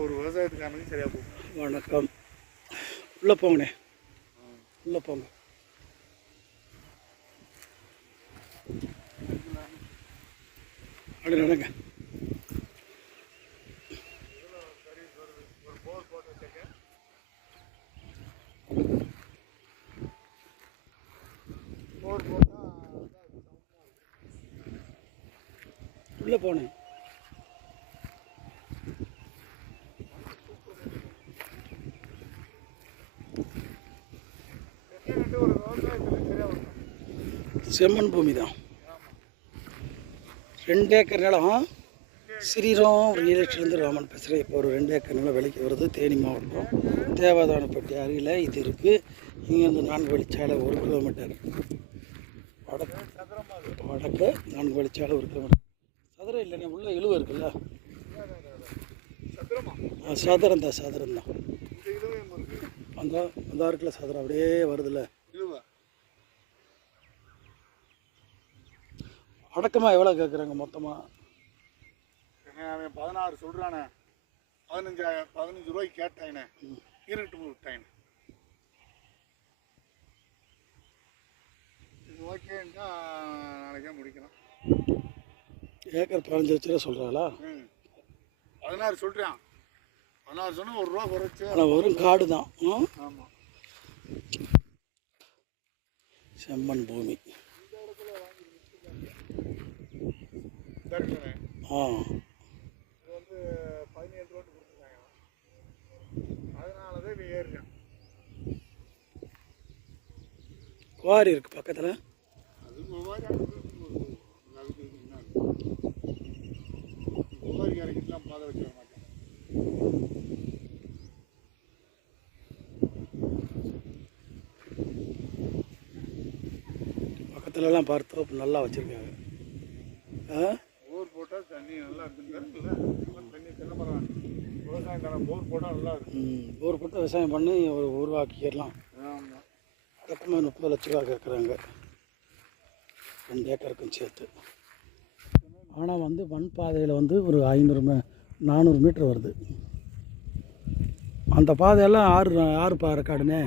ஒரு விவசாயத்துக்காரனுக்கு சரியாக போகும். வணக்கம். உள்ளே போங்கண்ணே. உள்ளே போங்க. அப்படி நடங்க. உள்ளே போனேன் ரெண்டு ஒரு விவசாயத்துக்கு சரியாக வரும் செம்மண் பூமி தான். ரெண்டு ஏக்கர் நிலம். ஸ்ரீராம் ரியல் எஸ்டேட்லேருந்து ராமன் பேசுகிறேன் இப்போ ஒரு ரெண்டு ஏக்கர் நிலம் விலைக்கு வருது தேனி மாவட்டம். தேவதானப்பட்டி அருகில் இது இருக்குது இங்கேருந்து நான்கு வழிச்சாலை ஒரு கிலோமீட்டர் வடக்கு வடக்கு நான்கு வழிச்சாலை ஒரு கிலோமீட்டர் சதுரம் இல்லைண்ணே உள்ள இழுவை இருக்குல்ல? சதுரமா? தான் சதுரம் தான் அந்த அந்த இருக்குல்ல சதுரம் அப்படியே வருதுல்ல. அடக்கமாக எவ்வளோ கேட்குறாங்க மொத்தமாக அவன் பதினாறு சொல்கிறானே பதினஞ்சாயிரம் பதினஞ்சு ரூபாய்க்கு கேட்டாயினே. இருட்டு விட்டாயினே இது ஓகேன்ட்டா நாளைக்கே முடிக்கலாம். ஏக்கர் பதினஞ்சு லட்ச ரூபா சொல்கிறாங்களா ம். பதினாறு சொல்கிறான் பதினாறு சொன்னால் ஒரு ரூபா குறைச்சி ஆனால் வெறும் காடு தான்? ஆமாம் செம்மண் பூமி. ஆ. குவாரி இருக்குது பக்கத்தில். பக்கத்துலலாம் பார்த்து நல்லா வச்சுருக்காங்க. போர் போட்டால் தண்ணி நல்லா விவசாயம் போர் போட்டால் நல்லா ம் போர் போட்டு விவசாயம் பண்ணி ஒரு உருவாக்கிடலாம். அடக்கமாக முப்பது லட்ச ரூபா கேட்குறாங்க ரெண்டு ஏக்கருக்கும் சேர்த்து. ஆனால் வந்து மண் பாதையில் வந்து ஒரு ஐநூறு மீ நானூறு மீட்டர் வருது. அந்த பாதையெல்லாம் ஆறு ஆறு பாறை காடுனே.